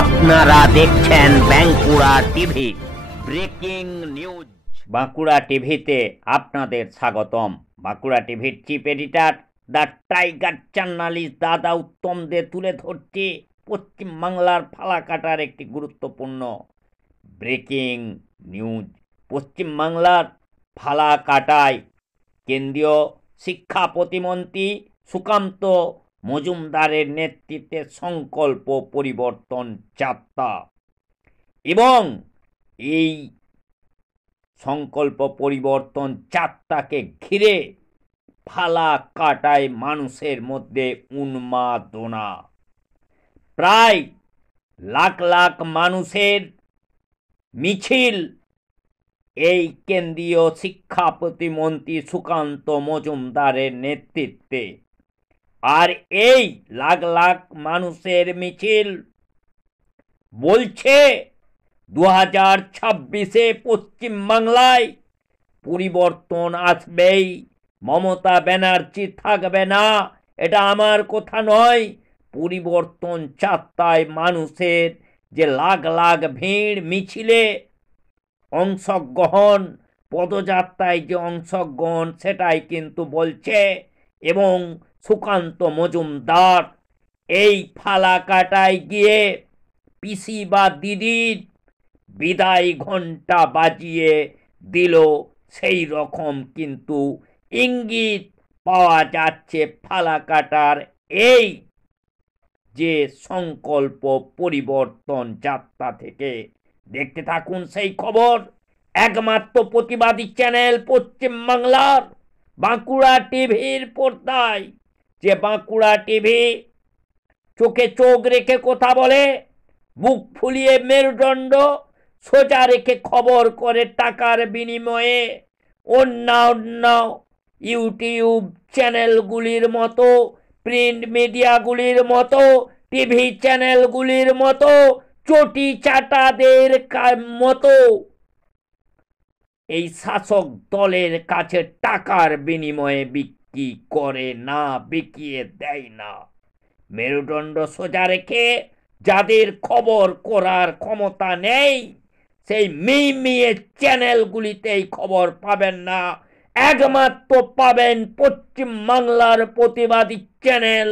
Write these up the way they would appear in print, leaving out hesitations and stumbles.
আপনারা দেখছেন Bankura TV breaking news. Bankura টিভিতে আপনাদের স্বাগতম। বাঁকুড়া টিভির chief editor the tiger journalist দাদা উত্তম দে তুলে ধরছে পশ্চিমবাংলার ফালাকাটার একটি গুরুত্বপূর্ণ ব্রেকিং নিউজ। পশ্চিমবাংলার ফালাকাটায় কেন্দ্রীয় শিক্ষা প্রতিমন্ত্রী সুকান্ত মজুমদারের নেতৃত্বে সংকল্প পরিবর্তন যাত্রা, এবং এই সংকল্প পরিবর্তন যাত্রাকে ঘিরে ফালাকাটায় মানুষের মধ্যে উন্মাদনা। প্রায় লাখ লাখ মানুষের মিছিল এই কেন্দ্রীয় শিক্ষা প্রতিমন্ত্রী সুকান্ত মজুমদারের নেতৃত্বে। আর এই লাখ লাখ মানুষের মিছিল বলছে 2026-এ পশ্চিমবাংলায় পরিবর্তন আসবেই, মমতা ব্যানার্জি থাকবে না। এটা আমার কথা নয়। পরিবর্তন যাত্রায় মানুষের যে লাখ লাখ ভিড়, মিছিলে অংশগ্রহণ, পদযাত্রায় যে অংশগ্রহণ, সেটাই কিন্তু বলছে। এবং সুকান্ত মজুমদার এই ফালাকাটায় গিয়ে পিসি বা দিদির বিদায় ঘণ্টা বাজিয়ে দিল, সেই রকম কিন্তু ইঙ্গিত পাওয়া যাচ্ছে ফালাকাটার এই যে সংকল্প পরিবর্তন যাত্রা থেকে। দেখতে থাকুন সেই খবর। একমাত্র প্রতিবাদী চ্যানেল পশ্চিমবাংলার বাঁকুড়া টিভির পর্দায়। যে বাঁকুড়া টিভি চোখে চোখ রেখে কথা বলে, বুক ফুলিয়ে মেরুদণ্ড সোজা রেখে খবর করে টাকার বিনিময়ে অন্য ইউটিউব চ্যানেলগুলির মতো, প্রিন্ট মিডিয়াগুলির মতো, টিভি চ্যানেলগুলির মতো, চটি চাটাদের মতো এই শাসক দলের কাছে টাকার বিনিময়ে বিক্রি করে না, বিকিয়ে দেয় না। মেরুদণ্ড সোজা রেখে যাদের খবর করার ক্ষমতা নেই, সেই মিমিয়ে চ্যানেলগুলিতেই খবর পাবেন না। একমাত্র পাবেন পশ্চিমবাংলার প্রতিবাদী চ্যানেল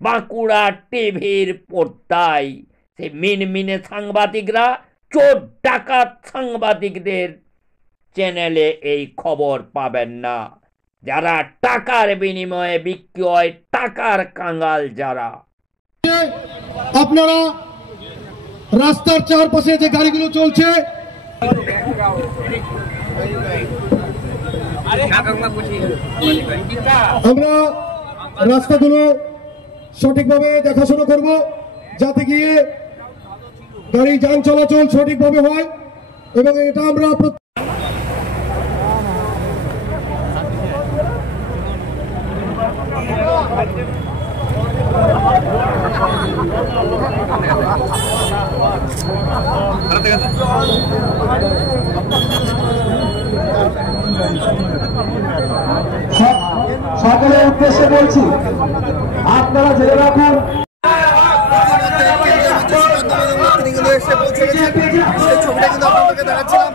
বাঁকুড়া টিভির পর্দায়। সেই মিনমিনে সাংবাদিকরা, চোর ডাকাত সাংবাদিকদের চ্যানেলে এই খবর পাবেন না। যারা টাকার বিনিময়ে বিক্রি হয়, টাকার কাঙ্গাল যারা। আপনারা রাস্তার চারপাশে যে গাড়িগুলো চলছে, আমরা রাস্তাগুলো সঠিকভাবে দেখাশোনা করব, যাতে গিয়ে গাড়ি যান চলাচল সঠিকভাবে হয়। এবং এটা আমরা সকলের উদ্দেশ্যে বলছি, আপনারা জেনে রাখুন ছবিটা কিন্তু আপনাদেরকে দেখাচ্ছিলাম।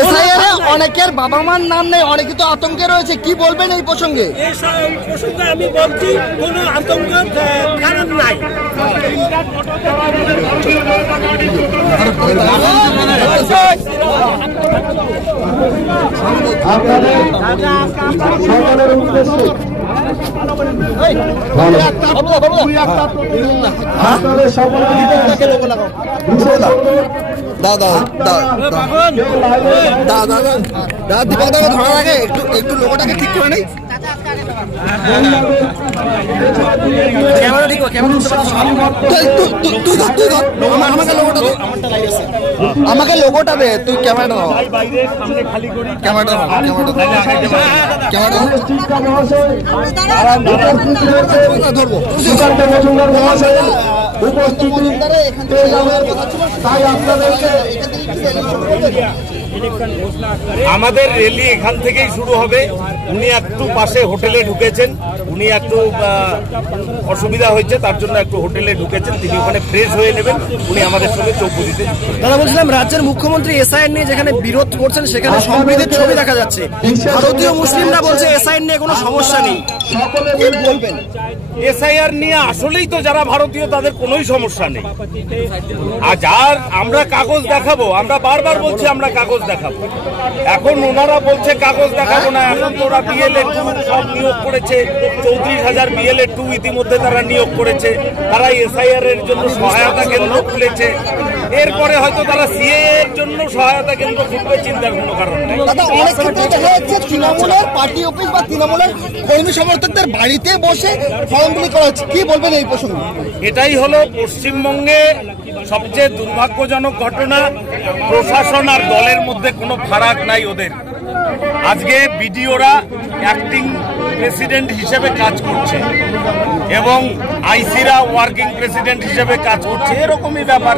এসআইআরে অনেকের বাবা মার নাম নেই, অনেকে তো আতঙ্কে রয়েছে, কি বলবেন এই প্রসঙ্গে? আমি বলছি কোনো আতঙ্ক কারণ নাই। দাদা দীপক দাকে ধরার আগে একটু লোকটাকে ঠিক করে নেই। আমাকে লোগোটা দে, তুই ক্যামেরাটা দাও, ক্যামেরাটা ধরবো। আমাদের র্যালি এখান থেকেই শুরু হবে। উনি একটু পাশে হোটেলে ঢুকেছেন, উনি একটু অসুবিধা হয়েছে, তার জন্য একটু হোটেলে ঢুকেছেন, তিনি ওখানে ফ্রেশ হয়ে নেবেন, উনি আমাদের সঙ্গে চৌকো দিতে। দাদা বলছিলাম, রাজ্যের মুখ্যমন্ত্রী এসআইআর নিয়ে যেখানে বিরোধ করছেন সেখানে সম্প্রীতির ছবি দেখা যাচ্ছে। ভারতীয় মুসলিমরা বলছে এসআইআর নিয়ে কোনো সমস্যা নেই, কি বলবেন? এসআইআর নিয়ে আসলেই তো যারা ভারতীয় তাদের কোনোই সমস্যা নেই। আর যার আমরা কাগজ দেখাবো, আমরা বারবার বলছি আমরা কাগজ দেখাবো, এখন ওনারা বলছে কাগজ দেখাবো না। এখন তো ওরা BLA-2 সব নিয়োগ করেছে, 34,000 BLA-2 ইতিমধ্যে তারা নিয়োগ করেছে। তারা এসআইআর এর জন্য সহায়তা কেন্দ্র খুলেছে, এরপরে হয়তো তারা সিএ এর জন্য সহায়তা কেন্দ্র খুলবে, চিন্তার কোনো কারণ নেই। দাদা অনেক ক্ষেত্রে দেখা যাচ্ছে তৃণমূলের পার্টি অফিস বা তৃণমূলের কর্মী সমর্থকদের বাড়িতে বসে ফর্মগুলি করা হচ্ছে, কি বলবেন এই প্রসঙ্গে? এটাই হলো পশ্চিমবঙ্গে সবচেয়ে দুর্ভাগ্যজনক ঘটনা। প্রশাসন আর দলের মধ্যে কোনো ফারাক নাই ওদের। আজকে বিডিওরা অ্যাক্টিং প্রেসিডেন্ট হিসেবে কাজ করছে এবং আইসিরা ওয়ার্কিং প্রেসিডেন্ট হিসেবে কাজ করছে, এরকমই ব্যাপার।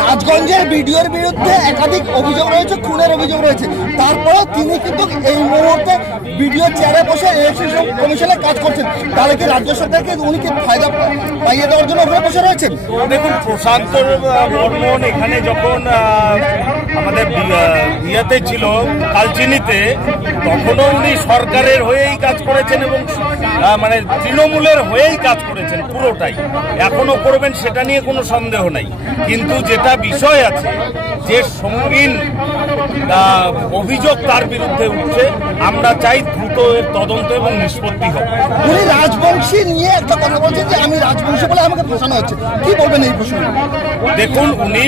রাজগঞ্জের বিডিওর বিরুদ্ধে একাধিক অভিযোগ রয়েছে, খুনের অভিযোগ রয়েছে, তারপরেও তিনি কিন্তু এই মুহূর্তে বিডিও চেয়ারে বসে ইলেকশন কমিশনে কাজ করছেন। তাহলে কি রাজ্য সরকারকে উনি কি ফায়দা পাইয়ে দেওয়ার জন্য ওখানে বসে রয়েছেন? দেখুন, প্রশান্ত বর্মন এখানে যখন আমাদের ইয়েতে ছিল কালচিনিতে, তখনও উনি সরকারের হয়েই কাজ করেছেন এবং মানে তৃণমূলের হয়েই কাজ করেছেন পুরোটাই, এখনো করবেন, সেটা নিয়ে কোনো সন্দেহ নাই। কিন্তু যেটা বিষয় আছে, যে সঙ্গীন অভিযোগ তার বিরুদ্ধে উঠছে, আমরা চাই দ্রুত এর তদন্ত এবং নিষ্পত্তি হোক। উনি রাজবংশী নিয়ে একটা কথা বলছেন যে আমি রাজবংশী বলে আমাকে ফাঁসানো হচ্ছে, কি বলবেন এই প্রসঙ্গে? দেখুন, উনি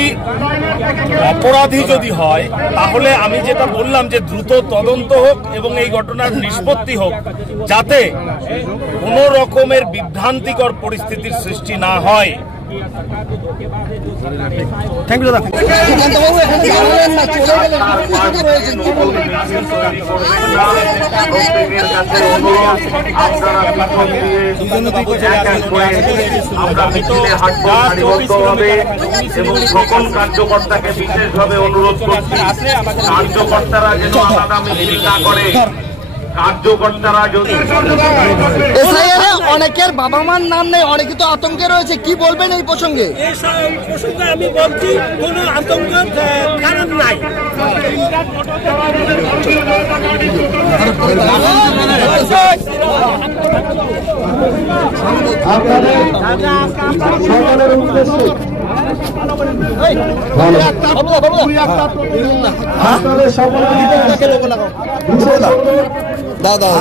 অপরাধী যদি হয় তাহলে আমি যেটা বললাম যে দ্রুত তদন্ত হোক এবং এই ঘটনার নিষ্পত্তি হোক, যাতে কোনো রকমের বিভ্রান্তিকর পরিস্থিতির সৃষ্টি না হয়। থ্যাংক ইউ দাদা। সুকান্তবাবু এখানে জানালেন না, চলে গেলেন, উপস্থিত রয়েছেন, কি বলবেন? এবং সকল কার্যকর্তাকে বিশেষভাবে অনুরোধ করছি, কার্যকর্তারা যেন আলাদা মিছিল না করে। কার্যকর্তারা যদি এসআইআরে অনেকের বাবা মার নাম নেই, অনেকে তো আতঙ্কে রয়েছে, কি বলবেন এই প্রসঙ্গে? আমি বলছি কোনো আতঙ্ক কারণ নাই। দাদা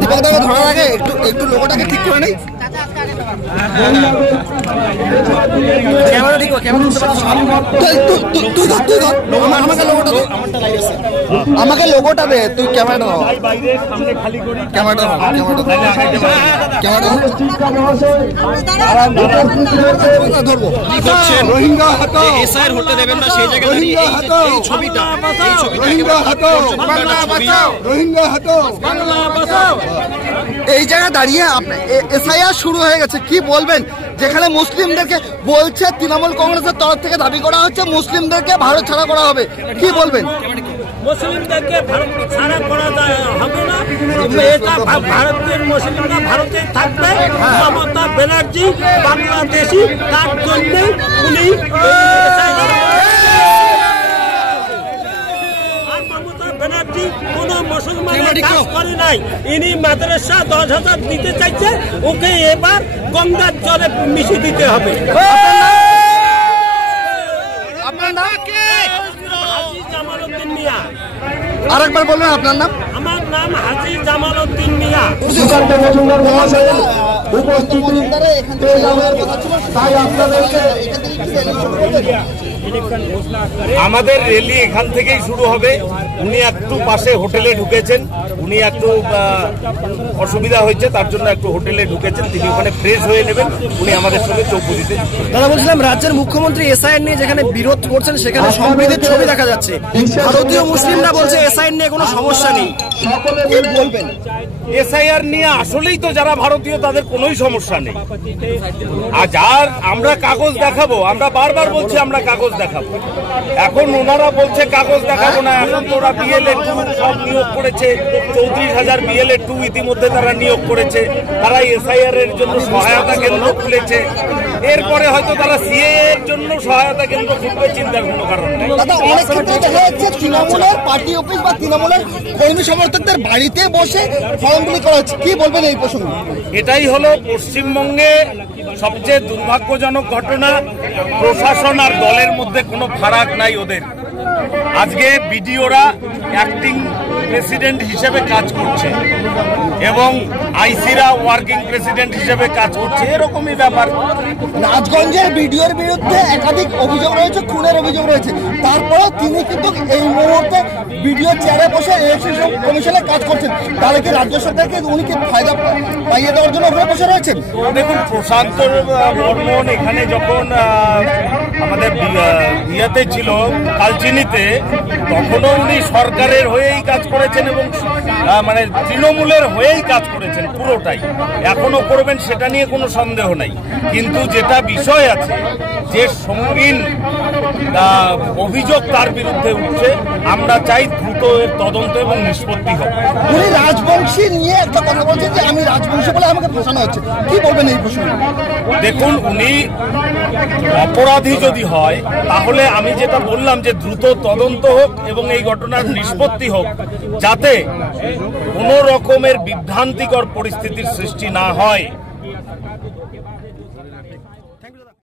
দীপক দাকে ধরার আগে একটু লোকটাকে ঠিক করে নেই। আমাকে লোকটা আমাকে লোগোটা দে, তুই ক্যামেরাটা দাও, বাইরে সামনে খালি করি ক্যামেরাটা দাও, ধরবো। রোহিঙ্গা হটাও, এসআইআর হতে দেবেন না সেই জায়গায় দাঁড়িয়ে এই ছবিটা রোহিঙ্গা হটাও, রোহিঙ্গা হটাও, এই জায়গায় দাঁড়িয়ে এসআইআর শুরু হয়ে গেছে, কি বলবেন? যেখানে মুসলিমদেরকে বলছে তৃণমূল কংগ্রেসের তরফ থেকে দাবি করা হচ্ছে মুসলিমদেরকে ভারত ছাড়া করা হবে, কি বলবেন? মুসলিমদেরকে ভারত ছাড়া করা হবে না, এটা ভারতের মুসলিমরা ভারতে থাকবে। মমতা ব্যানার্জি বাংলাদেশি, তার জন্য উনি মমতা ব্যানার্জি কোন মুসলমানের কাজ করে নাই, ইনি মাদ্রাসা 10,000 দিতে চাইছে, ওকে এবার গঙ্গার জলে মিশিয়ে দিতে হবে। আপনার নাম? হাজী জামালউদ্দিন মিয়া। আরেকবার বলবেন আপনার নাম? আমার নাম হাজী জামালউদ্দিন মিয়া। সুকান্ত মজুমদার মহাশয়ের উপস্থিতি তাই আপনাদেরকে আমাদের র্যালি এখান থেকেই শুরু হবে। উনি একটু পাশে হোটেলে ঢুকেছেন, উনি একটু অসুবিধা হয়েছে, তার জন্য একটু হোটেলে ঢুকেছেন, তিনি ওখানে ফ্রেশ হয়ে নেবেন, উনি আমাদের সঙ্গে চৌপুরিতে। দাদা বলছিলাম, রাজ্যের মুখ্যমন্ত্রী এসআইআর নিয়ে যেখানে বিরোধ করছেন সেখানে সম্প্রীতির ছবি দেখা যাচ্ছে, ভারতীয় মুসলিমরা বলছে এসআইআর নিয়ে কোনো সমস্যা নেই, কি বলবেন? এসআইআর নিয়ে আসলেই তো যারা ভারতীয় তাদের কোনোই সমস্যা নেই। আর যার আমরা কাগজ দেখাবো, আমরা বারবার বলছি আমরা কাগজ দেখাবো, এখন ওনারা বলছে কাগজ দেখাবো না। এখন তো ওরা BLA-2 সব নিয়োগ করেছে, 34,000 BLA-2 ইতিমধ্যে তারা নিয়োগ করেছে, তারা এসআইআর এর জন্য সহায়তা কেন্দ্র খুলেছে, এরপরে হয়তো তারা সিএ এর জন্য সহায়তা কেন্দ্র খুলবে, চিন্তার কোনো কারণ নেই। দাদা, অনেক ক্ষেত্রে দেখা যাচ্ছে তৃণমূলের পার্টি অফিস বা তৃণমূলের কর্মী সমর্থকদের বাড়িতে বসে ফর্ম বিলি করা হচ্ছে, কি বলবেন এই প্রসঙ্গে? এটাই হলো পশ্চিমবঙ্গে সবচেয়ে দুর্ভাগ্যজনক ঘটনা। প্রশাসন আর দলের মধ্যে কোনো ফারাক নাই ওদের। আজকে বিডিওরা অ্যাক্টিং প্রেসিডেন্ট হিসেবে কাজ করছে এবং আইসিরা ওয়ার্কিং প্রেসিডেন্ট হিসেবে কাজ করছে, এরকমই ব্যাপার। রাজগঞ্জের বিডিওর বিরুদ্ধে একাধিক অভিযোগ রয়েছে, খুনের অভিযোগ রয়েছে, তারপরেও তিনি কিন্তু এই মুহূর্তে বিডিও চেয়ারে বসে ইলেকশন কমিশনে কাজ করছেন, তাহলে কি রাজ্য সরকারকে উনি কি ফায়দা পাইয়ে দেওয়ার জন্য ওখানে বসে রয়েছেন? দেখুন, প্রশান্ত বর্মন এখানে যখন আমাদের ইয়েতে ছিল কালচিনিতে, তখনও উনি সরকারের হয়েই কাজ করেছেন এবং মানে তৃণমূলের হয়েই কাজ করেছেন পুরোটাই, এখনো করবেন, সেটা নিয়ে কোনো সন্দেহ নাই। কিন্তু যেটা বিষয় আছে, যে সঙ্গীন অভিযোগ তার বিরুদ্ধে উঠছে, আমরা চাই দ্রুত এর তদন্ত এবং নিষ্পত্তি হবে। উনি রাজবংশী নিয়ে একটা কথা বলছেন যে আমি রাজবংশী বলে আমাকে ফাঁসানো হচ্ছে, কি বলবেন এই প্রসঙ্গে? দেখুন, উনি অপরাধী যদি হয় তাহলে আমি যেটা বললাম যে দ্রুত তদন্ত হোক এবং এই ঘটনার নিষ্পত্তি হোক, যাতে কোনো রকমের বিভ্রান্তিকর পরিস্থিতির সৃষ্টি না হয়।